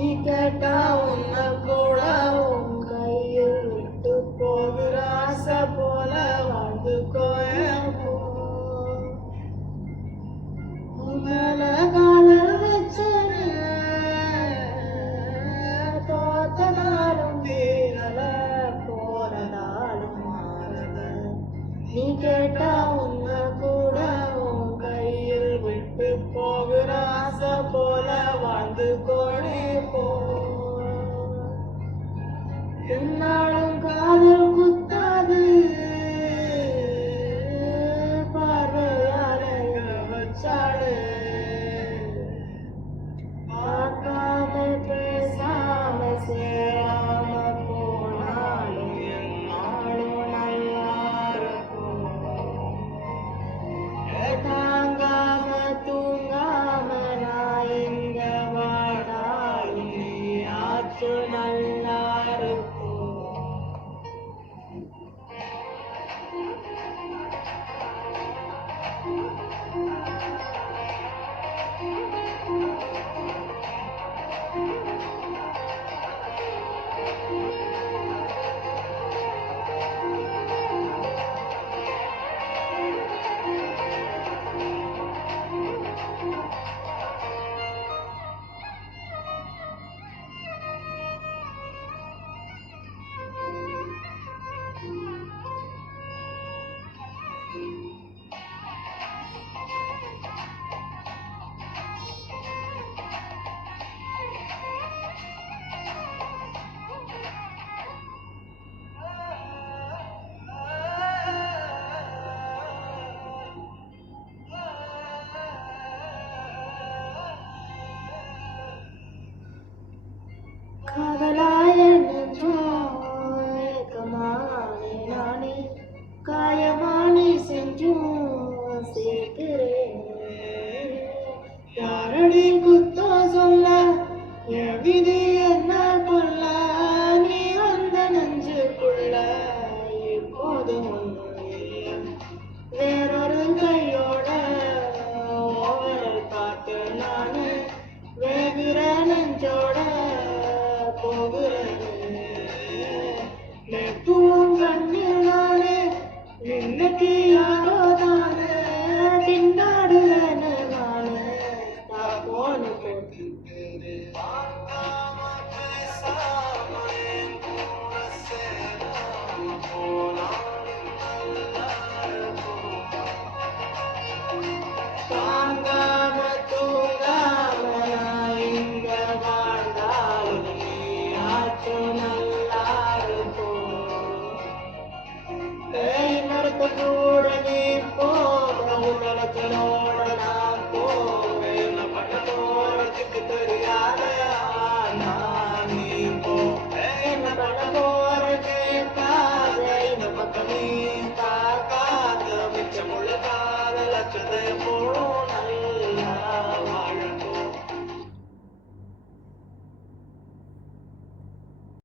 நீ கேட்டா உன்னை கூட உன் கையில் விட்டு போகிற ஆசை போல வாழ்ந்து கோயமோ மேல காதல் வச்சனே தோத்தனாலும் தீரல போனதாலும் மாறல நீ கேட்டா உன்னை கூட உன் கையில் விட்டு போகிற ஆசை போல வாழ்ந்து கோணே போ என்னாலும் காதல் குத்தாது பார்வையால வச்சாடு பார்க்காம பேசாம சேராம போனாலும் என்னாலும் நல்லா இருக்கும் தாங்காம தூங்காம நான் எங்க வாடாலும் நீயாச்சு நல்லா இருக்கும் காதலாய நெஞ்சமானே நானே காயமானே செஞ்சும் சேர்க்கிறேன் யாரடி குத்தம் சொல்ல என் விதி என்ன கொல்ல நீ வந்த நெஞ்சுக்குள்ள இப்போது வேறொரு கையோட ஓவரல் பார்த்து நானு வேகிற நெஞ்சோட நெப்பும் கண்ணில் நானே இன்னைக்கு யாரோ தானே திண்டாடுறேன்னு நானே போன போட்டு தாங்காம தூங்காம நான் இங்க வாழ்ந்தாலும் நீயாச்சு நல்லா இருக்கும் மரத்தை கூட நீ போக நிலத்தினோட